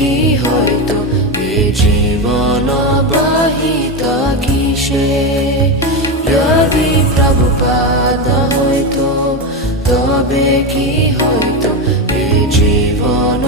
কি হয়তো এ জীবন বাহিত কিসে যদি প্রভুপাদ হয়তো তবে কি হয়তো এ জীবন